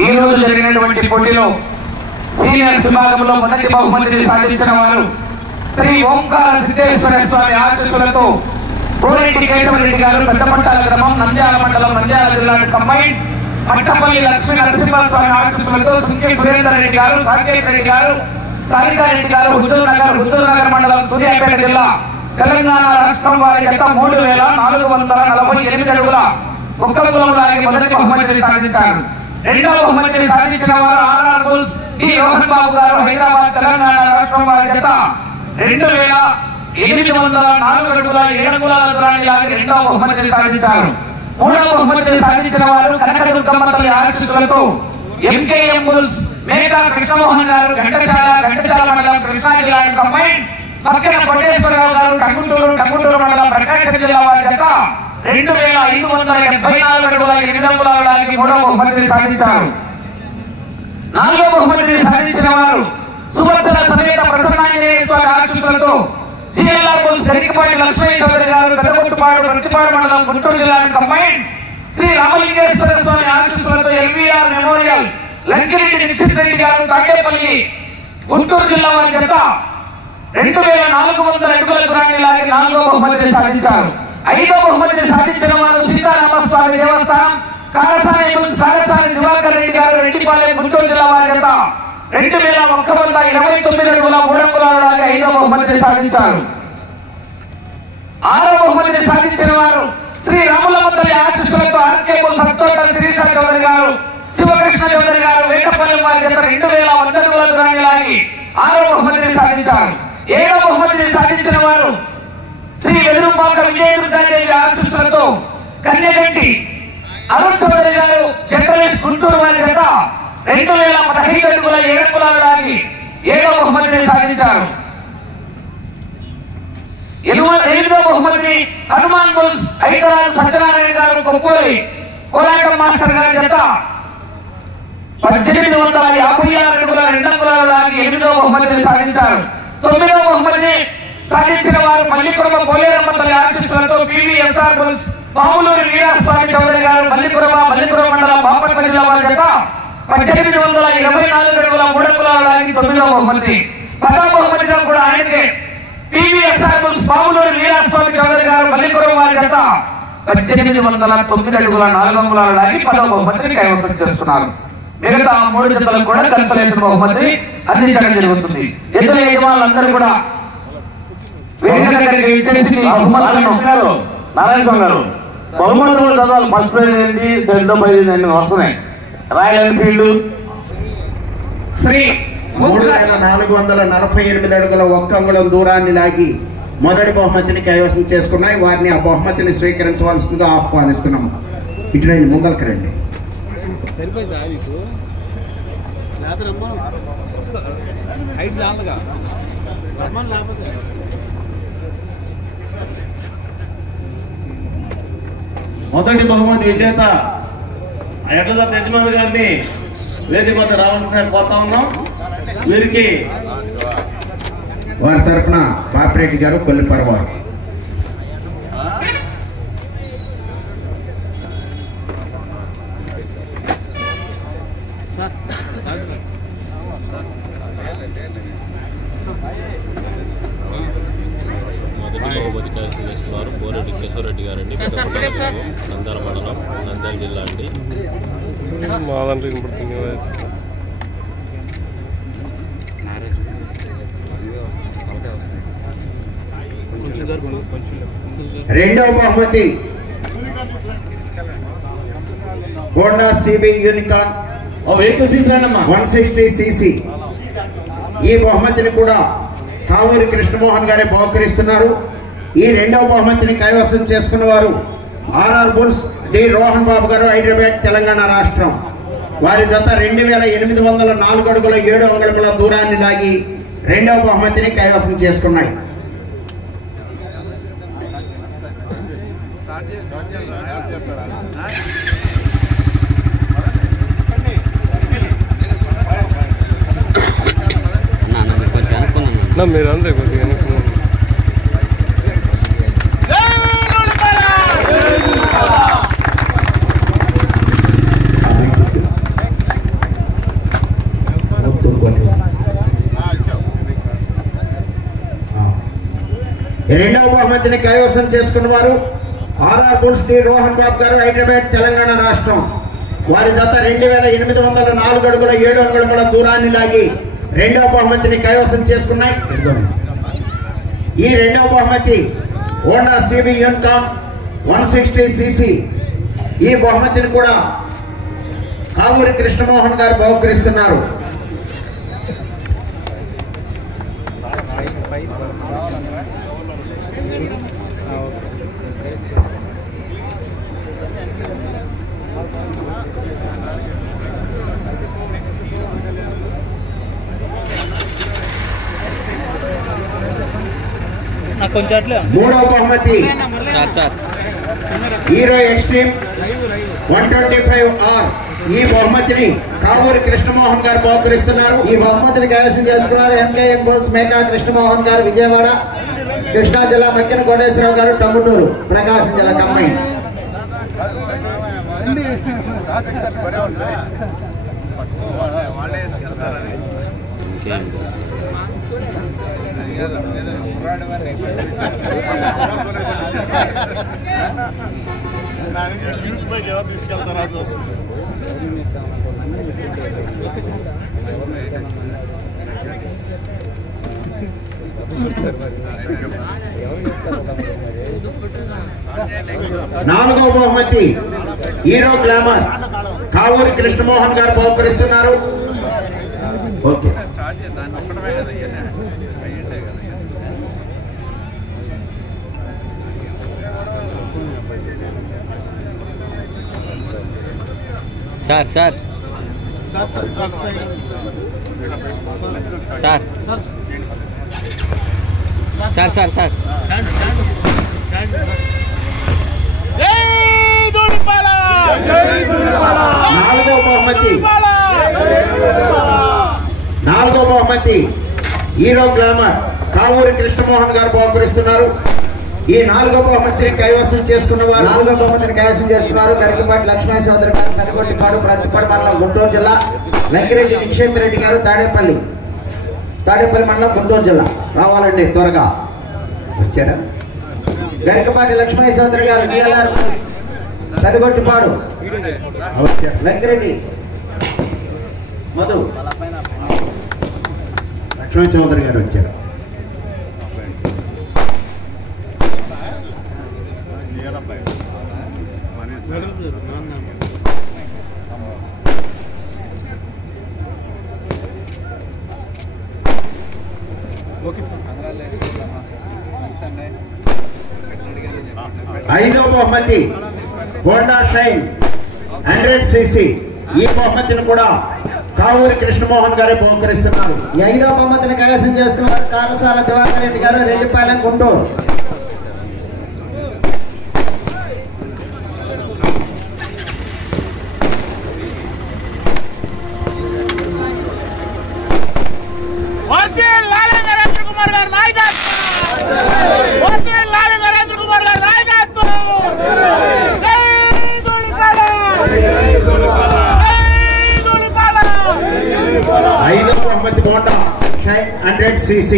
ఈ రోజు జరిగినటువంటి పోటీలో సీనియర్స్ విభాగంలో మొదటి బహుమతిని సాధించిన వారు శ్రీ ఓంకార సిద్ధేశ్వర స్వామి ఆశీస్సులతో కోరెడ్డి కేశవరెడ్డి గారు, పెద్దపట్టాల గ్రామం, నంద్యాల మండలం, నంద్యాల జిల్లా కంబైన్. మట్టపల్లి లక్ష్మీ నరసింహస్వామి ఆశీస్సులతో సింకే సురేందర్ రెడ్డి గారు, సాకేత్ రెడ్డి గారు, సారికారెడ్డి గారు, హుజూర్ నగర్ మండలం, సూర్యాపేట జిల్లా, తెలంగాణ రాష్ట్రం వారి జత 3448 అడుగుల ఒక్క కులంలో మొదటి బహుమతిని సాధించారు. రెండవ బహుమతిని సాధించిన వారు ఆర్ఆర్ బుల్స్ ఈ రోహన్ బాబు గారు, హైదరాబాద్, తెలంగాణ రాష్ట్రం వారి జత 2804 అడుగుల 7 అంగుళాల దూరాన్ని లాగి రెండవ బహుమతిని సాధించారు. మూడవ బహుమతిని సాధించిన వారు కనకదుర్గమ్మ తల్లి ఆశీస్సులతో ఎంకేఎం బుల్స్ మేఘా కృష్ణమోహన్ గారు, ఘంటసాల మండలం, కృష్ణా జిల్లా కంబైన్. పక్కన కోటేశ్వరరావు గారు, టంగుటూరు మండలం, ప్రకాశం జిల్లా వారి జత 2574 అడుగుల 8 అంగుళాల లాగి మూడవ బహుమతిని సాధించారు. నాలుగవ బహుమతిని సాధించిన వారు సుభద్ర సమేత ప్రసన్నాంజనేయ స్వామి ఆశీస్సులతో శనికపాటి లక్ష్మీ చౌదరి గారు, పెద్దగుట్టుపాడు, ప్రతిపాడు మండలం, గుంటూరు జిల్లా కంబైన్. శ్రీ రామలింగేశ్వర స్వామి ఆశీస్సులతో ఎల్వీఆర్ మెమోరియల్ లంకిరెడ్డి నిశ్చిత్ రెడ్డి గారు, తాకేపల్లి, గుంటూరు జిల్లా వారి జత 2400 అడుగుల దూరాన్ని లాగి 4వ బహుమతిని సాధించారు. 5వ బహుమతిని సాధించిన వారు సీతారామస్వామి దేవస్థానం, సాగసాని దివాకర్ రెడ్డి గారు, రెడ్డిపాలెం, గుంటూరు జిల్లా వారి జత 2129 అడుగుల 3 అంగుళాల లాగి 5వ బహుమతిని సాధించారు. 6వ బహుమతిని సాధించిన వారు శ్రీ రాములమ్మ తల్లి ఆశీస్సులతో ఆర్కేబుల్ సత్తోట శ్రీశా చౌదరి గారు, శివకృష్ణ చౌదరి గారు, వేటపల్లి వారి జత 2100 అడుగుల దూరాన్ని లాగి 6వ బహుమతిని సాధించారు. 7వ బహుమతిని సాధించిన వారు శ్రీ వెదురుపాక విజయదుర్గాదేవి ఆశీస్సులతో కన్యగంటి అరుణ్ చౌదరి గారు, జగదీష్, గుంటూరు వారి జత 2015 అడుగుల 7 అంగుళాల లాగి 7వ బహుమతిని సాధించారు. 8వ బహుమతిని హనుమాన్ బుల్స్ హైదరాబాద్ సత్యనారాయణ గారు, కొప్పూరి, కోలాటం మాస్టర్ గారి జత 1856 అడుగుల 2 అంగుళాల లాగి 8వ బహుమతిని సాధించారు. 9వ బహుమతిని సాధించిన వారు మల్లిపురమ పోలేరమ్మ తల్లి ఆశీస్సులతో పివిఎస్ఆర్ బుల్స్ పాములూరి వీరాస్వామి చౌదరి గారు, మల్లిపురం మండలం, బాపట్ల జిల్లా వారి జత 1824 అడుగుల 3 అంగుళాల లాగి 9వ బహుమతి. 10వ బహుమతిగా కూడా ఆయనకే పివిఎస్ఆర్ బుల్స్ పాములూరి వీరాస్వామి చౌదరి గారు, మల్లిపురం వారి జత 1809 అడుగుల 4 అంగుళాల లాగి 10వ బహుమతిని కైవసం చేస్తున్నారు. మిగతా 3 జతలకు కూడా కన్సలేషన్ బహుమతి అందించడం జరుగుతుంది. ఎదురు యజమానులందరూ కూడా వేదిక దగ్గరికి విచ్చేసి బహుమతులను నారాయణ స్వామి గారు బహుమతులు చదవాలి. ఫస్ట్ ప్రైజ్ ఏంటి, సెకండ్ ప్రైజ్ ఏంటి వస్తున్నాయి. రాయల్ ఎన్ఫీల్డ్ శ్రీ 3448 అడుగుల 1 అంగుళం దూరాన్ని లాగి మొదటి బహుమతిని కైవసం చేసుకున్నాయి. వారిని ఆ బహుమతిని స్వీకరించవలసిందిగా ఆహ్వానిస్తున్నాము. ఇటు రండి, ముందరికి రండి. మొదటి బహుమతి విజేత ఎడ్ల యజమాని గారిని వేదిక వద్ద రావాల్సిన కోరుతా ఉన్నాం. వీరికి వారి తరఫున పాపిరెడ్డి గారు, కొల్లిపరవారు. కోరెడ్డి కేశవరెడ్డి గారండి, నంద్యాల మండలం, నంద్యాల జిల్లా అండి. రెండవ బహుమతి హోండా సిబి యూనికార్న్ వెహికల్ తీసుకురాండమ్మా 160cc. ఈ బహుమతిని కూడా కావూరి కృష్ణమోహన్ గారే బహుకరిస్తున్నారు. ఈ రెండవ బహుమతిని కైవసం చేసుకున్న వారు ఆర్ఆర్ బుల్స్ డి రోహన్ బాబు గారు, హైదరాబాద్, తెలంగాణ రాష్ట్రం. వారి జత 2804 అడుగుల 7 అంగుళముల దూరాన్ని లాగి రెండవ బహుమతిని కైవసం చేసుకున్నాయి. మీరందరూ కొద్దిగా రెండవ బహుమతిని కైవసం చేసుకున్న వారు ఆర్ఆర్ బుల్స్ డి రోహన్ బాబు గారు, హైదరాబాద్, తెలంగాణ రాష్ట్రం. వారి జత 2804 అడుగుల 7 అంగుళముల దూరాన్ని లాగి రెండవ బహుమతిని కైవసం చేసుకున్నాయి. ఈ రెండవ బహుమతి హోండా సిబి యూనికామ్ 160cc. ఈ బహుమతిని కూడా కావూరి కృష్ణమోహన్ గారు బహుకరిస్తున్నారు. మూడవ బహుమతి హీరో ఎక్స్ట్రీమ్ 125R. ఈ బహుమతిని కావూరి కృష్ణమోహన్ గారు బహుకరిస్తున్నారు. ఈ బహుమతిని కైవసం చేసుకున్నారు ఎంకేఎం బోస్ మేకా కృష్ణమోహన్ గారు, విజయవాడ, కృష్ణా జిల్లా, మక్కిన కోటేశ్వరరావు గారు, టంగుటూరు, ప్రకాశం జిల్లా, కమ్మాయి. ఎవరు తీసుకెళ్తారా వస్తుంది. నాలుగవ బహుమతి హీరో గ్లామర్ కావూరి కృష్ణమోహన్ గారు బహుకరిస్తున్నారు. Okay, sir sir sir sir sir sir నాలుగో బహుమతి హీరో గ్లామర్ కావూరి కృష్ణమోహన్ గారు బహుకరిస్తున్నారు. ఈ నాలుగో బహుమతిని కైవసం చేసుకున్నవారు కరికపాటి లక్ష్మీ సోదరి గారు, పెదకొట్టిపాడు, ప్రతిపాడు మండలం, గుంటూరు జిల్లా, లంకిరెడ్డి నిక్షేత్ రెడ్డి గారు, తాడేపల్లి మండలం, గుంటూరు జిల్లా. రావాలండి, త్వరగా వచ్చారా? గరికపాటి లక్ష్మీ సోదరి గారు, డిఎల్ఆర్, పెదకొట్టిపాడు, లంకిరెడ్డి మధు, లక్ష్మీ చౌదరి గారు వచ్చారు. ఐదవ బహుమతి హోండా షైన్ 100cc. ఈ బహుమతిని కూడా కావూరి కృష్ణమోహన్ గారే బహుకరిస్తున్నారు. ఈ ఐదవ బహుమతిని కైవసం చేసుకున్నారు కారసాల దివాకర్ రెడ్డి గారు, రెడ్డిపాలెం, గుంటూరు. ఐదవ బహుమతి Honda shine 100cc.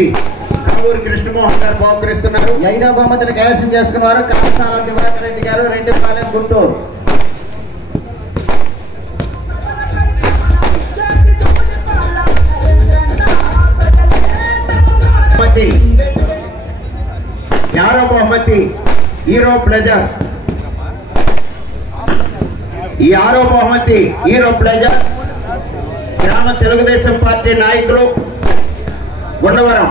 Kavuri Krishnamohan garu బహుకరిస్తున్నారు. ఐదవ బహుమతిని కైవసం చేసుకున్నారు కారసాల దివాకర్ రెడ్డి గారు, రెడ్డిపాలెం, గుంటూరు. ఆరో బహుమతి హీరో ప్లెజర్. ఈ ఆరో బహుమతి హీరో ప్లెజర్ గ్రామ తెలుగుదేశం పార్టీ నాయకులు, గుండవరం,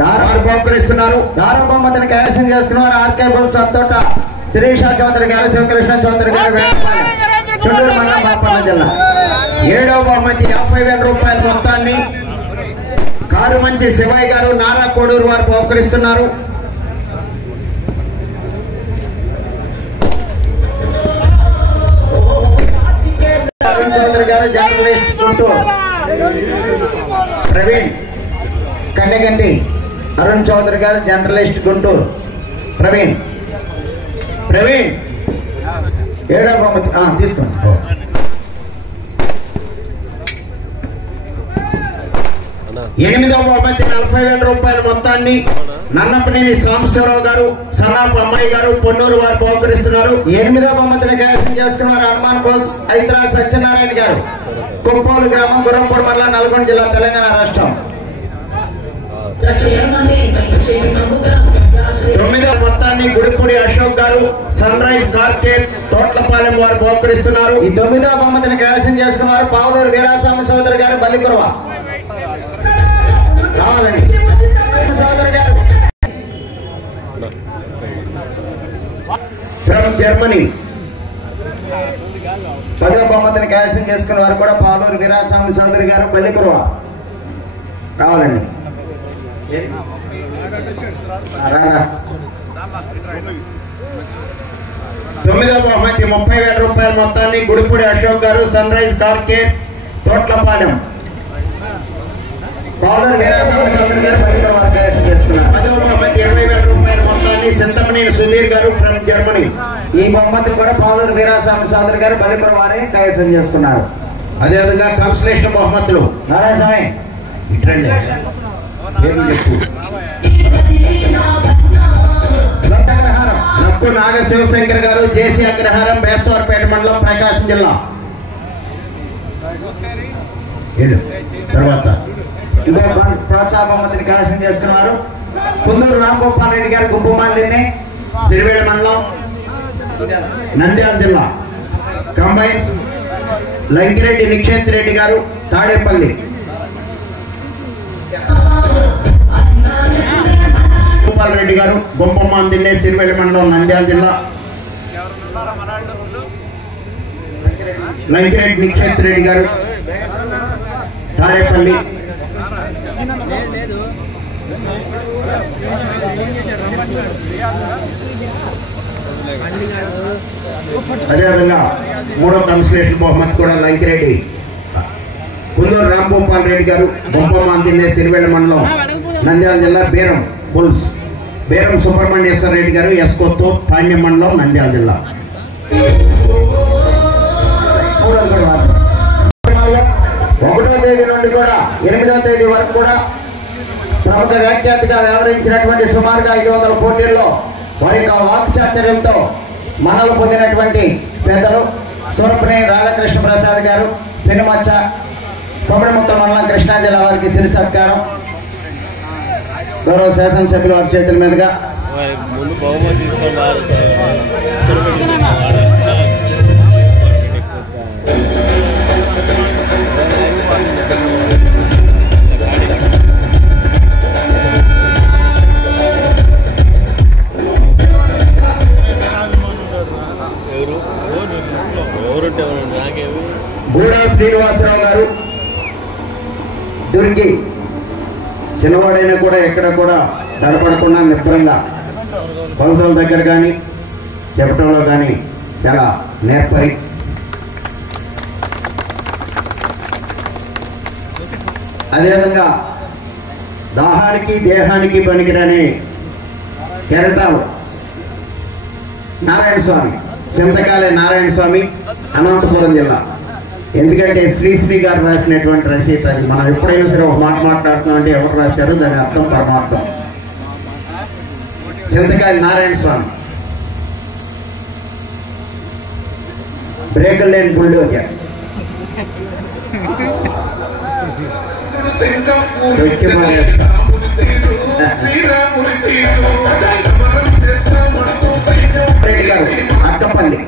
వారు బహుకరిస్తున్నారు. ఆరో బహుమతిని కైవసం చేసుకున్నారు ఆర్కే బుల్స్ అత్తోట శిరీష చౌదరి గారు, శివకృష్ణ చౌదరి గారు, చుండూరు మండలం, బాపట్ల జిల్లా. ఏడవ బహుమతి 50,000 రూపాయల మొత్తాన్ని కారు మంచి శివయ్య గారు, నారా కోడూరు వారు బహుకరిస్తున్నారు. చౌదరి గారు, జర్నలిస్ట్, గుంటూరు. ప్రవీణ్ కండగండి అరుణ్ చౌదరి గారు, జర్నలిస్ట్, గుంటూరు. ప్రవీణ్ ఏడవ బహుమతి తీసుకోండి. ఎనిమిదవ బహుమతి 40,000 రూపాయల మొత్తాన్ని నన్నపనేని సాంబశివరావు గారు, సన్నాపు అమ్మాయి గారు పొన్నూరు వారు బహుకరిస్తున్నారు. 8వ బహుమతిని కైవసం చేసుకున్నారు హనుమాన్ బోస్ ఐత్రా సత్యనారాయణ గారు, కొప్పోలు గ్రామం, గుర్రంపూడి మండలం, నల్గొండ జిల్లా, తెలంగాణ రాష్ట్రం. 9వ మొత్తాన్ని గుడిపూడి అశోక్ గారు, సన్ రైజ్ కార్కేట్, తోట్లపాలెం వారు బహుకరిస్తున్నారు. ఈ 9వ బహుమతిని కైవసం చేసుకున్నారు పావులూరు వీరాస్వామి సోదరు గారు, బల్లికురవ. కావాలండి సోదరు గారు ఫ్రమ్ జర్మనీ. 10వ బహుమతిని కైవసం చేసుకున్న వారు కూడా పావులూరు వీరాస్వామి సోదరు గారు, బల్లికురవ. రావాలండి. 9వ బహుమతి 30,000 రూపాయల మొత్తాన్ని గుడిపూడి అశోక్ గారు, సన్ రైజ్ కార్కేట్, తోట్లపాలెం. పావులూరు వీరాస్వామి సోదరు గారు, బల్లికురవ కైవసం చేసుకున్నారు. 10వ బహుమతి 20,000 రూపాయల మొత్తాన్ని సింతమనేని సుధీర్ గారు, ఫ్రమ్ జర్మనీ. ఈ బహుమతిని కూడా పావులూరు వీరాస్వామి సోదరు గారు, బల్లికురవ వారే కైవసం చేసుకున్నారు. అదేవిధంగా కన్సలేషన్ బహుమతులు నారాయణ నక్కు నాగ శివశంకర్ గారు, జేసీ అగ్రహారం, బేస్తవారపేట మండలం, ప్రకాశం జిల్లా. తర్వాత ఇంకో ప్రోత్సాహ బహుమతిని కైవసం చేసుకున్నారు కుందూరు రాంగోపాల్ రెడ్డి గారు, గుబ్బుమాందిని, సిరివేడ మండలం, నంద్యాల జిల్లా. కంబైన్స్ లంకిరెడ్డి నిక్షేత్ రెడ్డి గారు, తాడేపల్లి. గోపాల్ రెడ్డి గారు, బొమ్మమ్మందిల్లే, సిరివేడ మండలం, నంద్యాల జిల్లా. లంకిరెడ్డి నిక్షేత్ రెడ్డి గారు, తాడేపల్లి. అదేవిధంగా 3వ కన్సలేషన్ బహుమతి కూడా లంకిరెడ్డి కుందూరు రాంగోపాల్ రెడ్డి గారు, బొమ్మమ్మందిల్లే, సిరివేడ మండలం, నంద్యాల జిల్లా. బేరం బుల్స్ బేరం సుబ్రహ్మణ్యేశ్వర రెడ్డి గారు, ఎస్కొత్తు, పాండ్యం మండలం, నంద్యాల జిల్లా. 1వ తేదీ నుండి కూడా 8వ తేదీ వరకు కూడా ప్రముఖ వ్యాఖ్యాతగా వ్యవహరించినటువంటి సుమారుగా 500 పోటీల్లో వారి యొక్క వాక్చాతుర్యంతో మనలు పొందినటువంటి పెద్దలు సూరపనేని రాధాకృష్ణ ప్రసాద్ గారు, పెనుమచ్చ, కొమ్మడిముత్త మండలం, కృష్ణా జిల్లా వారికి సిరి సత్కారం గౌరవ శాసనసభ్యుల వారి చేతుల మీదుగా. ముందు బహుమతి తీసుకోవాలి. గూడా శ్రీనివాసరావు గారు, దుర్గి. చిన్నవాడైనా కూడా ఎక్కడ కూడా దడపడకుండా నిబ్బరంగా కొలతల దగ్గర కానీ చెప్పడంలో కానీ చాలా నేర్పరి. అదేవిధంగా దాహానికి దేహానికి పనికిరాని కెరటాలు నారాయణ స్వామి, చింతకాలే నారాయణ స్వామి, అనంతపురం జిల్లా. ఎందుకంటే శ్రీశ్రీ గారు రాసినటువంటి రచయిత. మనం ఎప్పుడైనా సరే ఒక మాట మాట్లాడుతున్నాం అంటే ఎవరు రాశారు, దాని అర్థం పరమార్థం. చింతకాయల నారాయణ స్వామి, బ్రేకర్ లేని బుల్డోజర్. అక్కపల్లి.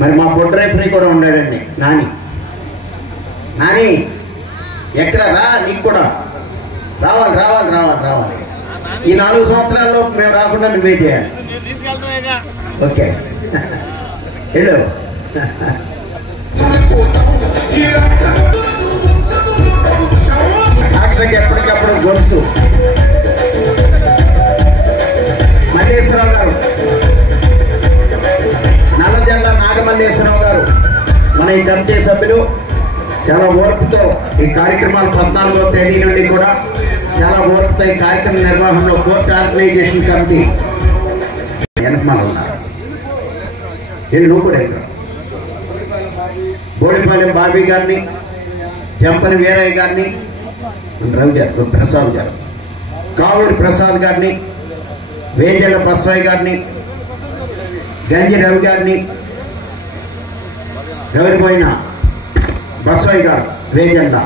మరి మా ఫుడ్ రైఫరీ కూడా ఉన్నాడండి నాని. నాని ఎక్కడ రా, నీకు కూడా రావాలి రావాలి రావాలి రావాలి. ఈ 4 సంవత్సరాల్లో మేము రాకుండా నువ్వే చేయాలి. ఓకే వెళ్ళు. డాక్టర్కి ఎప్పటికప్పుడు గొలుసు. మల్లేశ్వరరావు గారు, నల్లజెండ నాగమల్లేశ్వరరావు గారు మన ఈ కమిటీ సభ్యులు. చాలా ఓర్పుతో ఈ కార్యక్రమాలు 14వ తేదీ నుండి కూడా చాలా ఓర్పుతో ఈ కార్యక్రమ నిర్వహణలో కోర్టు ఆర్గనైజేషన్ కమిటీ వెనకమాల ఉన్నారు. నువ్వు కూడా బోడిపాలెం బాబీ గారిని, జంపని వీరయ్య గారిని, రవి గారు, ప్రసాద్ గారు, కావూరి ప్రసాద్ గారిని, వేజెళ్ల బస్వయ్య గారిని, గంజి రవి గారిని, ఎవరిపోయిన బస్వయ్య గారు వేజెండ,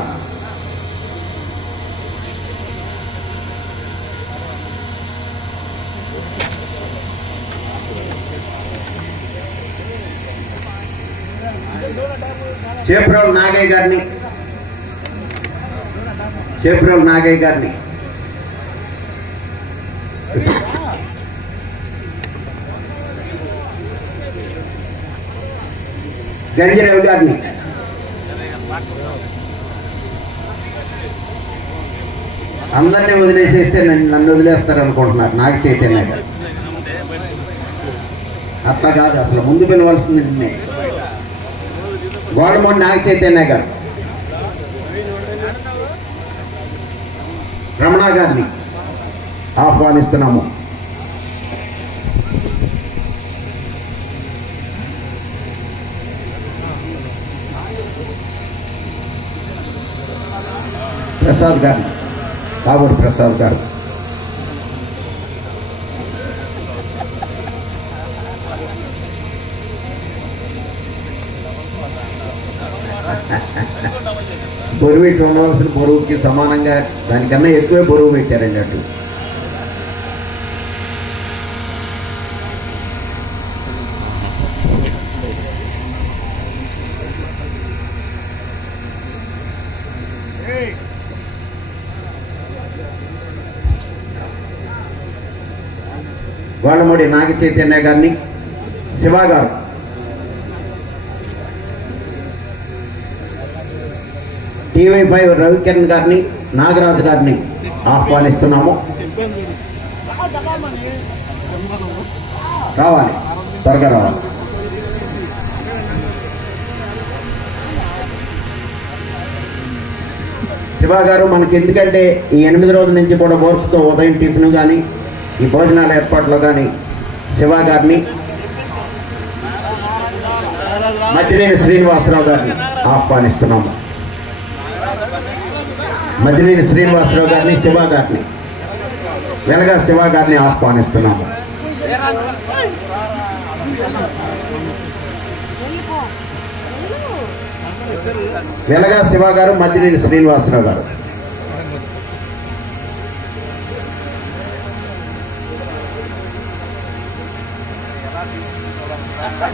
చేప్రోల్ నాగయ్య గారిని, గంజిరావు గారిని, అందరినీ వదిలేసేస్తే నన్ను వదిలేస్తారు అనుకుంటున్నారు. నాగ చైతన్య గారు అట్లా కాదు, అసలు ముందు పిలవాల్సింది నిన్నే. గోడమూడి నాగ చైతన్య గారు, రమణ గారిని ఆహ్వానిస్తున్నాము. ప్రసాద్ గారిని, కావూరి ప్రసాద్ గారు, బరువు పెట్టి ఉండవలసిన బరువుకి సమానంగా దానికన్నా ఎక్కువే బరువు పెట్టారండి అటు. గోళ్ళమూడి నాగ చైతన్య గారిని, శివ గారు, TV5 రవికిరణ్ గారిని, నాగరాజు గారిని ఆహ్వానిస్తున్నాము. రావాలి, త్వరగా రావాలి. శివ గారు మనకి ఎందుకంటే ఈ 8 రోజుల నుంచి కూడా వర్క్తో ఉదయం టిఫిన్ కానీ ఈ భోజనాల ఏర్పాట్లో కానీ శివ గారిని, మద్దినేని శ్రీనివాసరావు గారిని ఆహ్వానిస్తున్నాము. మద్దినేని శ్రీనివాసరావు గారిని, శివ గారిని, వెలగా శివ గారిని ఆహ్వానిస్తున్నాము. వెలగా శివ గారు, మద్దినేని శ్రీనివాసరావు గారు.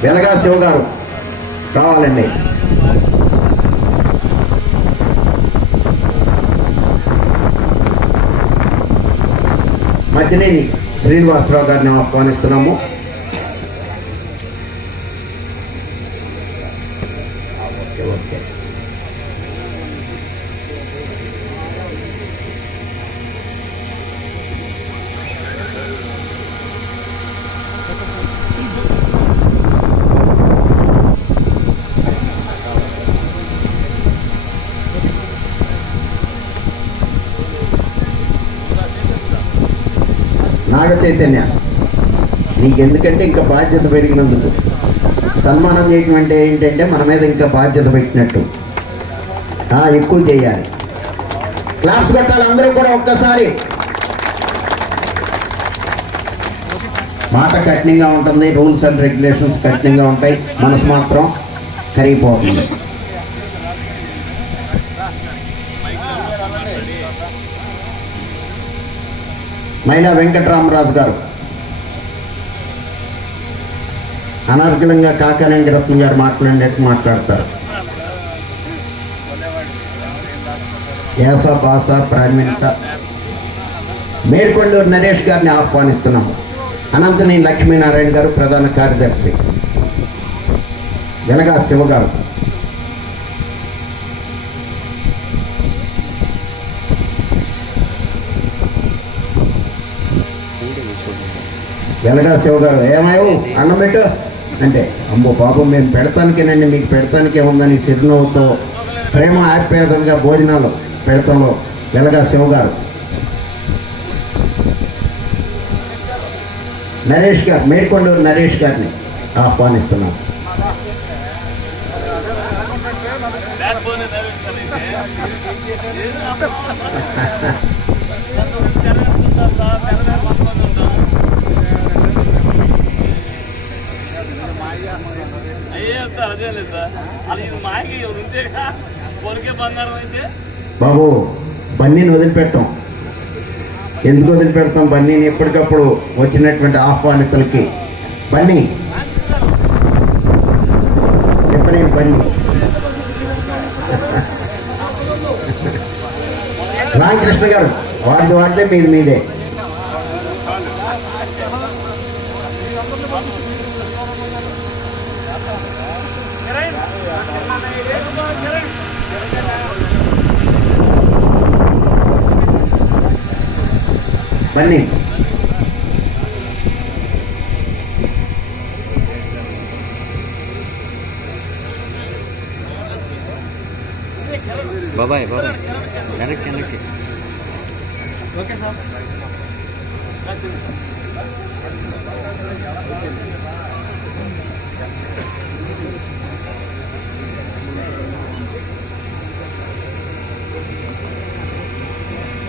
వెలగా శివ గారు కావాలండి. మద్దినేని శ్రీనివాసరావు గారిని ఆహ్వానిస్తున్నాము. నాగ చైతన్య, నీకెందుకంటే ఇంకా బాధ్యత పెరిగినందుకు సన్మానం చేయటం అంటే ఏంటంటే మన మీద ఇంకా బాధ్యత పెట్టినట్టు. ఎక్కువ చేయాలి. క్లాప్స్ కొట్టాలి అందరూ కూడా ఒక్కసారి. మాట కఠినంగా ఉంటుంది, రూల్స్ అండ్ రెగ్యులేషన్స్ కఠినంగా ఉంటాయి, మనసు మాత్రం కరిగిపోతుంది. మైలా వెంకటరామరాజు గారు అనర్గళంగా కాకానేని రత్న గారు మాట్లాడినట్టు మాట్లాడతారు. యాస భాష ప్రావీణ్యత. మేర్కొండూరు నరేష్ గారిని ఆహ్వానిస్తున్నాము. అనంతనేని లక్ష్మీనారాయణ గారు ప్రధాన కార్యదర్శి. వెలగా శివ గారు. వెలగా శివ గారు, ఏమాయో అన్నం పెట్టు అంటే, అమ్మో పాపం మేము పెడతానికేనండి, మీకు పెడతానికే ఉందని చిరునవ్వుతో ప్రేమ ఆప్యాయతంగా భోజనాలు పెడతాంలో వెలగా శివ గారు. నరేష్ గారు, మేడ్కొండూరు నరేష్ గారిని ఆహ్వానిస్తున్నాం. బాబు బన్నీని వదిలిపెట్టాం. ఎందుకు వదిలిపెడతాం బన్నీని? ఎప్పటికప్పుడు వచ్చినటువంటి ఆహ్వానితులకి బన్నీ ఎప్పుడైనా బన్నీ రామకృష్ణ గారు వాడితే మీదే. బన్నీ బాబాయ్ వెనక్కి ఓకే సార్.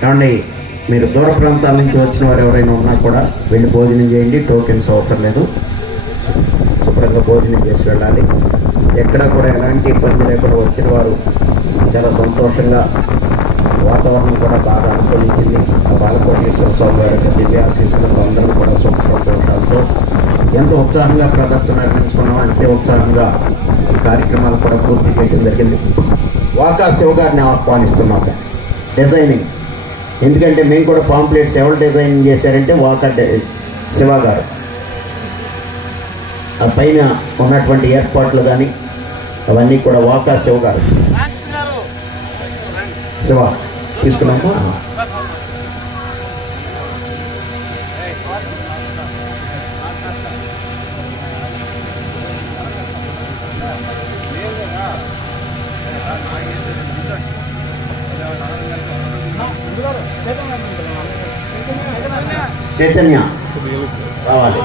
ఏమండి, మీరు దూర ప్రాంతాల నుంచి వచ్చిన వారు ఎవరైనా ఉన్నా కూడా వెళ్ళి భోజనం చేయండి. టోకెన్స్ అవసరం లేదు. శుభ్రంగా భోజనం చేసి వెళ్ళాలి. ఎక్కడా కూడా ఎలాంటి ఇబ్బంది లేకుండా వచ్చిన వారు చాలా సంతోషంగా, వాతావరణం కూడా బాగా అనుకూలించింది. ఆ బాలకోటేశ్వర స్వామి వారి యొక్క దివ్యాశీస్సులతో అందరూ కూడా సుఖ సంతోషాలతో ఎంతో ఉత్సాహంగా ప్రదర్శన నిర్వహించుకున్నాం. అంతే ఉత్సాహంగా ఈ కార్యక్రమాలు కూడా పూర్తి చేయడం జరిగింది. వాకా శివ గారిని ఆహ్వానిస్తున్నాం. డిజైనింగ్, ఎందుకంటే మేము కూడా పాంప్లెట్స్ ఎవరు డిజైనింగ్ చేశారంటే వాకా శివ గారు. ఆ పైన ఉన్నటువంటి ఏర్పాట్లు కానీ అవన్నీ కూడా వాకా శివ గారు. శివ తీసుకున్నాము. చైతన్య రావాలి.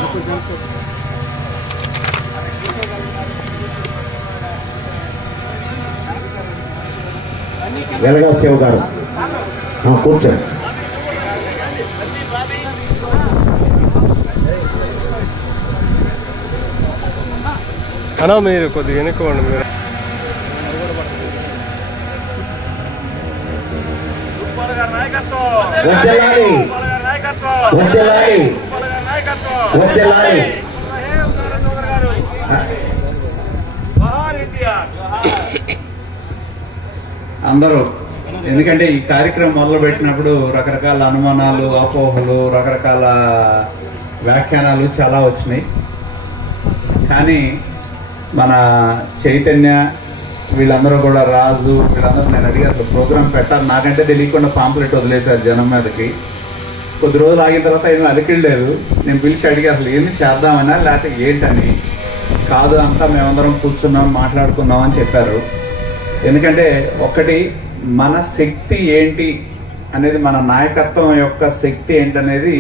వెలగా శివ గారు కూర్చోండి. అన్నా మీరు కొద్దిగా వెనుకోండి. మీరు అందరూ, ఎందుకంటే ఈ కార్యక్రమం మొదలు పెట్టినప్పుడు రకరకాల అనుమానాలు, అపోహలు, రకరకాల వ్యాఖ్యానాలు చాలా వచ్చినాయి. కానీ మన చైతన్య వీళ్ళందరూ కూడా, రాజు వీళ్ళందరూ నేను అడిగి అసలు ప్రోగ్రామ్ పెట్టాలి, నాకంటే తెలియకుండా పాంప్లెట్ వదిలేశారు జనం మీదకి. కొద్ది రోజులు ఆగిన తర్వాత ఏమీ అలికిళ్ళలేదు. నేను పిలిచి అడిగి అసలు ఏమి చేద్దామన్నా లేకపోతే ఏంటని. కాదు, అంతా మేమందరం కూర్చున్నాం మాట్లాడుకుందాం అని చెప్పారు. ఎందుకంటే ఒకటి, మన శక్తి ఏంటి అనేది, మన నాయకత్వం యొక్క శక్తి ఏంటనేది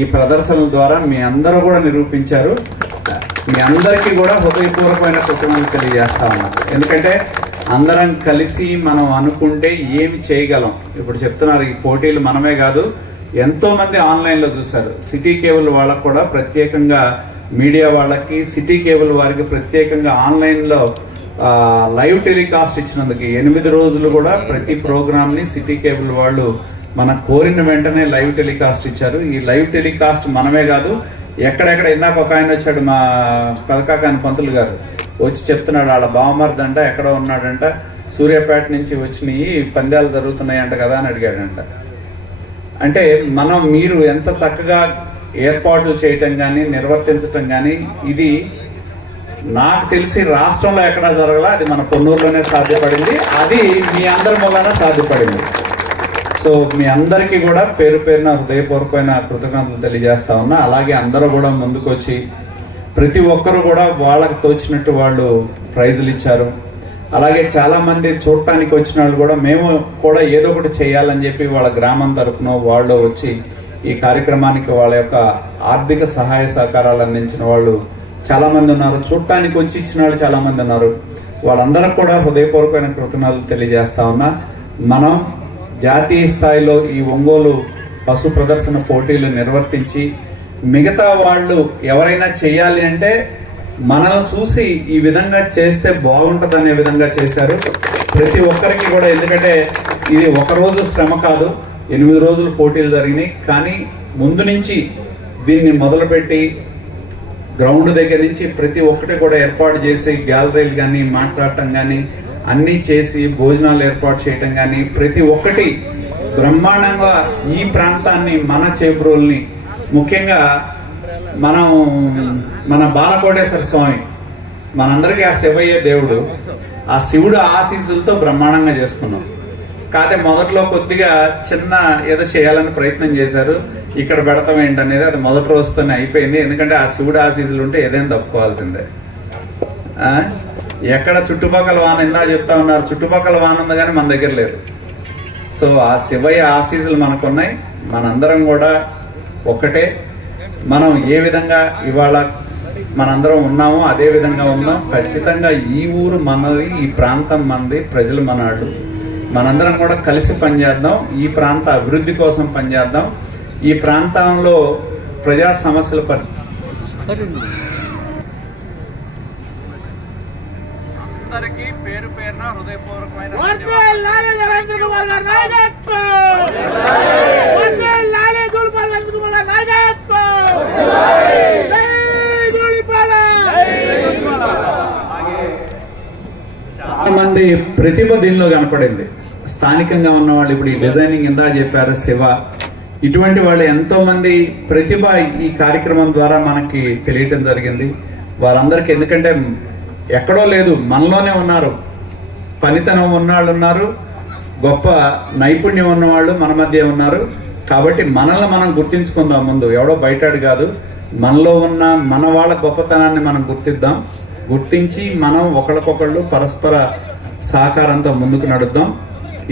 ఈ ప్రదర్శనల ద్వారా మీ అందరూ కూడా నిరూపించారు. మీ అందరికీ కూడా హృదయపూర్వకమైన కృతజ్ఞతలు తెలియజేస్తా ఉన్నాం. ఎందుకంటే అందరం కలిసి మనం అనుకుంటే ఏమి చేయగలం. ఇప్పుడు చెప్తున్నారు, ఈ పోటీలు మనమే కాదు, ఎంతో మంది ఆన్లైన్లో చూశారు. సిటీ కేబుల్ వాళ్ళకు కూడా ప్రత్యేకంగా, మీడియా వాళ్ళకి, సిటీ కేబుల్ వారికి ప్రత్యేకంగా ఆన్లైన్లో లైవ్ టెలికాస్ట్ ఇచ్చినందుకు 8 రోజులు కూడా ప్రతి ప్రోగ్రామ్ని సిటీ కేబుల్ వాళ్ళు మనం కోరిన వెంటనే లైవ్ టెలికాస్ట్ ఇచ్చారు. ఈ లైవ్ టెలికాస్ట్ మనమే కాదు, ఎక్కడెక్కడ, ఇందాక ఒక ఆయన వచ్చాడు, మా పదకాకాని పంతులు గారు వచ్చి చెప్తున్నాడు, వాళ్ళ బావమర్దంట ఎక్కడో ఉన్నాడంట, సూర్యాపేట నుంచి వచ్చినాయి పందాలు జరుగుతున్నాయంట కదా అని అడిగాడంట. అంటే మీరు ఎంత చక్కగా ఏర్పాట్లు చేయటం కానీ నిర్వర్తించటం కానీ, ఇది నాకు తెలిసి రాష్ట్రంలో ఎక్కడా జరగల, అది మన పొన్నూరులోనే సాధ్యపడింది. అది మీ అందరి మూలన సాధ్యపడింది. సో మీ అందరికీ కూడా పేరు పేరున హృదయపూర్వకమైన కృతజ్ఞతలు తెలియజేస్తా ఉన్నా. అలాగే అందరూ కూడా ముందుకు వచ్చి ప్రతి ఒక్కరు కూడా వాళ్ళకి తోచినట్టు వాళ్ళు ప్రైజులు ఇచ్చారు. అలాగే చాలా మంది చూడటానికి వచ్చిన వాళ్ళు కూడా, మేము కూడా ఏదో ఒకటి చేయాలని చెప్పి వాళ్ళ గ్రామం తరపున వాళ్ళు వచ్చి ఈ కార్యక్రమానికి వాళ్ళ యొక్క ఆర్థిక సహాయ సహకారాలు అందించిన వాళ్ళు చాలా మంది ఉన్నారు. చూడటానికి వచ్చి ఇచ్చిన వాళ్ళు చాలా మంది ఉన్నారు. వాళ్ళందరికి కూడా హృదయపూర్వకమైన కృతజ్ఞతలు తెలియజేస్తా ఉన్నా. మనం జాతీయ స్థాయిలో ఈ ఒంగోలు పశు ప్రదర్శన పోటీలు నిర్వర్తించి, మిగతా వాళ్ళు ఎవరైనా చేయాలి అంటే మనల్ని చూసి ఈ విధంగా చేస్తే బాగుంటుంది అనే విధంగా చేశారు ప్రతి ఒక్కరికి కూడా. ఎందుకంటే ఇది ఒక రోజు శ్రమ కాదు, 8 రోజులు పోటీలు జరిగినాయి. కానీ ముందు నుంచి దీన్ని మొదలుపెట్టి గ్రౌండ్ దగ్గర నుంచి ప్రతి ఒక్కటి కూడా ఏర్పాటు చేసి గ్యాలరీలు కానీ మాట్లాడటం కానీ అన్నీ చేసి భోజనాలు ఏర్పాటు చేయటం కానీ ప్రతి ఒక్కటి బ్రహ్మాండంగా ఈ ప్రాంతాన్ని మన చేబ్రోల్ని ముఖ్యంగా మన బాలకోటేశ్వర స్వామి మనందరికీ ఆ శివయ్య దేవుడు, ఆ శివుడు ఆశీస్సులతో బ్రహ్మాండంగా చేసుకున్నాం. కాకపోతే మొదట్లో కొద్దిగా చిన్న ఏదో చేయాలని ప్రయత్నం చేశారు, ఇక్కడ పెడతాం ఏంటనేది అది మొదటి రోజుతోనే అయిపోయింది. ఎందుకంటే ఆ శివుడు ఆశీస్సులు ఉంటే ఏదైనా తప్పుకోవాల్సిందే. ఎక్కడ చుట్టుపక్కల వాన ఇందా చెప్తా ఉన్నారు, చుట్టుపక్కల వాన ఉంది కానీ మన దగ్గర లేదు. సో ఆ శివయ్య ఆశీస్సులు మనకున్నాయి. మనందరం కూడా ఒక్కటే. మనం ఏ విధంగా ఇవాళ మనందరం ఉన్నామో అదే విధంగా ఉన్నాం. ఖచ్చితంగా ఈ ఊరు మనది, ఈ ప్రాంతం మనది, ప్రజలు మనవాళ్ళు. మనందరం కూడా కలిసి పనిచేద్దాం, ఈ ప్రాంత అభివృద్ధి కోసం పనిచేద్దాం. ఈ ప్రాంతంలో ప్రజా సమస్యల అందరికీ పేరు పేరున హృదయపూర్వకమైన చాలా మంది ప్రతిభ దీనిలో కనపడింది. స్థానికంగా ఉన్న వాళ్ళు ఇప్పుడు ఈ డిజైనింగ్ ఇందా చెప్పారు శివ, ఇటువంటి వాళ్ళు ఎంతో మంది ప్రతిభ ఈ కార్యక్రమం ద్వారా మనకి తెలియటం జరిగింది. వారందరికీ ఎందుకంటే ఎక్కడో లేదు, మనలోనే ఉన్నారు. పనితనం ఉన్నవాళ్ళు ఉన్నారు, గొప్ప నైపుణ్యం ఉన్నవాళ్ళు మన మధ్య ఉన్నారు. కాబట్టి మనల్ని మనం గుర్తించుకుందాం. ముందు ఎవడో బయటాడు కాదు, మనలో ఉన్న మన వాళ్ళ గొప్పతనాన్ని మనం గుర్తించి మనం ఒకళ్ళకొకళ్ళు పరస్పర సహకారంతో ముందుకు నడుద్దాం.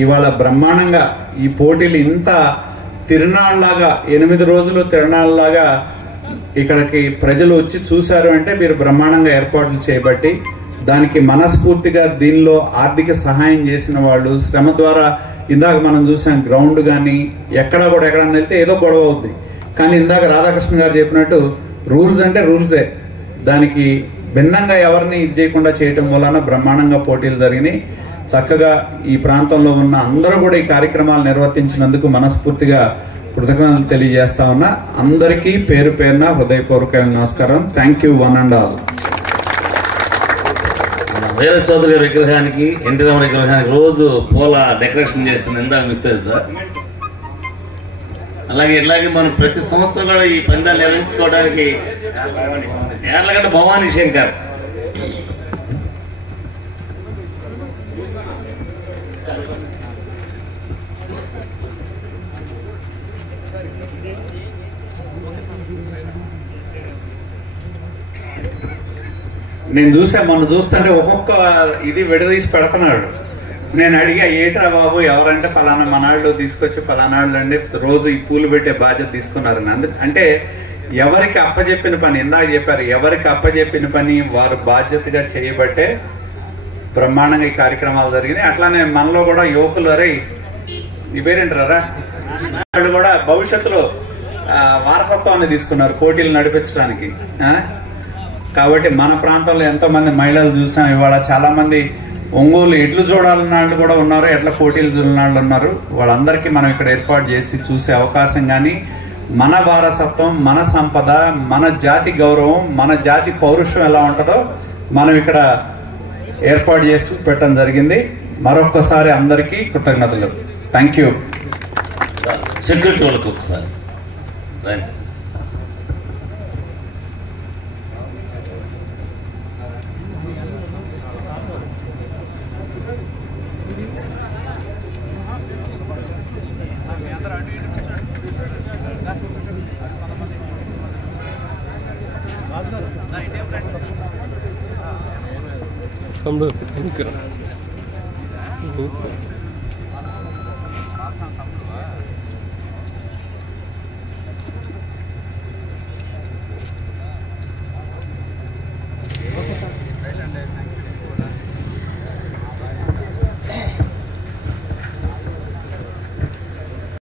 ఇవాళ బ్రహ్మాండంగా ఈ పోటీలు ఇంత తిరునాళ్ళలాగా 8 రోజులు తిరునాళ్ళలాగా ఇక్కడికి ప్రజలు వచ్చి చూశారు అంటే మీరు బ్రహ్మాండంగా ఏర్పాట్లు చేయబట్టి దానికి మనస్ఫూర్తిగా దీనిలో ఆర్థిక సహాయం చేసిన వాళ్ళు శ్రమ ద్వారా ఇందాక మనం చూసాం గ్రౌండ్ కానీ ఎక్కడా కూడా ఎక్కడన్నా వెళ్తే ఏదో గొడవ అవుద్ది. కానీ ఇందాక రాధాకృష్ణ గారు చెప్పినట్టు రూల్స్ అంటే రూల్సే, దానికి భిన్నంగా ఎవరిని ఇది చేయకుండా చేయటం వలన బ్రహ్మాండంగా పోటీలు జరిగినాయి. చక్కగా ఈ ప్రాంతంలో ఉన్న అందరూ కూడా ఈ కార్యక్రమాలు నిర్వర్తించినందుకు మనస్ఫూర్తిగా కృతజ్ఞతలు తెలియజేస్తా ఉన్నా. అందరికీ పేరు పేరున హృదయపూర్వకమైన నమస్కారం. Thank you one and all. Veera Chowdary విగ్రహానికి, ఎన్టీ రామారావు విగ్రహానికి రోజు పూల డెకరేషన్ చేస్తుంది ఇందాక మిస్సెస్ సార్. ఇలాగే మనం ప్రతి సంవత్సరం కూడా ఈ పందాలు నిర్వహించుకోవడానికి యార్లగడ్డ భవానీ శంకర్ నేను మొన్న చూస్తుంటే ఒక్కొక్క ఇది విడదీసి పెడుతున్నాడు. నేను అడిగా ఏట్రా బాబు ఎవరంటే ఫలానా మనాళ్ళు తీసుకొచ్చి ఫలానాళ్ళు అండి రోజు ఈ పూలు పెట్టే బాధ్యత తీసుకున్నారని. అంటే ఎవరికి అప్పచెప్పిన పని, ఇందాక చెప్పారు, ఎవరికి అప్పచెప్పిన పని వారు బాధ్యతగా చేయబట్టే బ్రహ్మాండంగా ఈ కార్యక్రమాలు జరిగినాయి. అట్లానే మనలో కూడా యువకులు అరే ఈ పేరేంటారా వాళ్ళు కూడా భవిష్యత్తులో వారసత్వాన్ని తీసుకున్నారు పోటీలు నడిపించడానికి. కాబట్టి మన ప్రాంతంలో ఎంతో మంది మహిళలు చూస్తాం. ఇవాళ చాలా మంది ఒంగోలు ఎడ్లు చూడాలన్న వాళ్ళు కూడా ఉన్నారు, ఎడ్ల పోటీలు చూడాలన్న వాళ్ళు ఉన్నారు. వాళ్ళందరికీ మనం ఇక్కడ ఏర్పాటు చేసి చూసే అవకాశం కానీ మన వారసత్వం, మన సంపద, మన జాతి గౌరవం, మన జాతి పౌరుషం ఎలా ఉంటుందో మనం ఇక్కడ ఏర్పాటు చేసి పెట్టడం జరిగింది. మరొక్కసారి అందరికీ కృతజ్ఞతలు. Thank you. సెక్యూరిటీ వాళ్ళకు సార్ రైట్. తమ్ముడు